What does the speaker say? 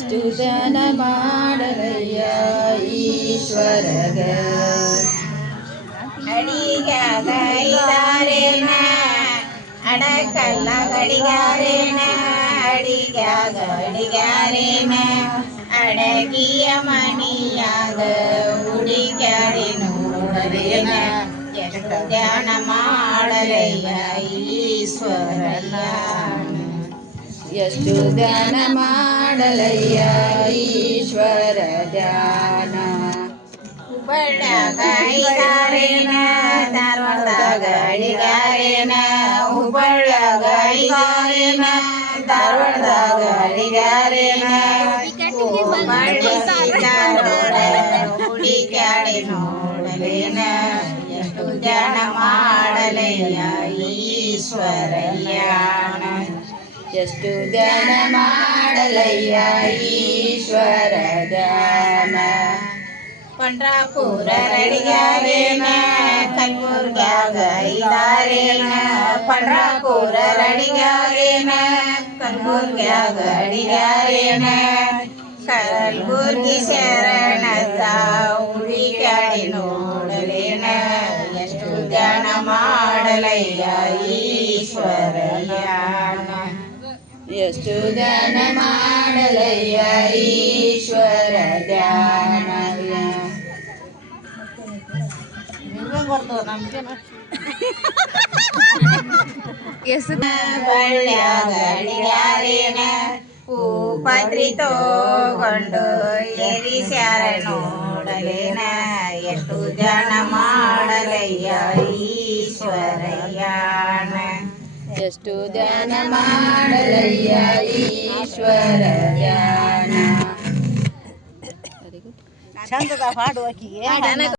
സ്തുതനമാടലയ്യശ്വരക അടക്കല്ല കടികാരേണ അടിക കടികാരേണ അടകിയ മണിയാത് ഉടിക്കാടിനോടേണ ധ്യാനമാ ಎಷ್ಟು ಧ್ಯಾನ ಮಾಡಲಯ್ಯ ಈಶ್ವರ ಧ್ಯಾನ ಹುಬ್ಬಳ್ಳ ಗಾಳಿಗಾರೇನ ಧಾರವಾಡದ ಗಾಳಿಗಾರೇನ ಹುಬ್ಬಳ್ಳ ಗಾಳಿಗಾರೇನ ನೋಡಲೇನ ಎಷ್ಟು ಜನ ಮಾಡಲೆಯ ಈಶ್ವರಯ್ಯಾಣ ಎಷ್ಟು ಗಣ ಮಾಡಲಯ್ಯ ಈಶ್ವರ ಗಮ ಪಂಡ್ರಾಪುರ ರಡಿಯಾರೇನ ಕಲ್ಬುರ್ಗ ಇದಾರೇನ ಪಂಡ್ರಾಪುರ ರಡಿಯಾರೇನ ಕಲ್ಬುರ್ಗ ಅಡಿಯಾರೇನ ಕಲ್ಬುರ್ಗಿ ಶರಣ ಸಾಡಿ ನೋಡಲೇನ ಎಷ್ಟು ಗಣ ಮಾಡಲಯ್ಯ ಈಶ್ವರಯ್ಯ ಎಷ್ಟು ಧ್ಯಾನ ಮಾಡಲಯ್ಯ ಈಶ್ವರ ಧ್ಯಾನ ಬಳ್ಳಿಯಾರೇನ ಹೂ ಪತ್ರಿ ತೋಗೊಂಡು ಎರಿಸ್ಯಾರ ನೋಡಲೇನ ಎಷ್ಟು ಜನ ಮಾಡಲಯ್ಯ ಈಶ್ವರಯ್ಯಾಣ ಎಷ್ಟು ಧ್ಯಾನ ಮಾಡಲಯ್ಯ ಈಶ್ವರ ಧ್ಯಾನ ಚಂದದ ಹಾಡು ಆಕಿಗೆ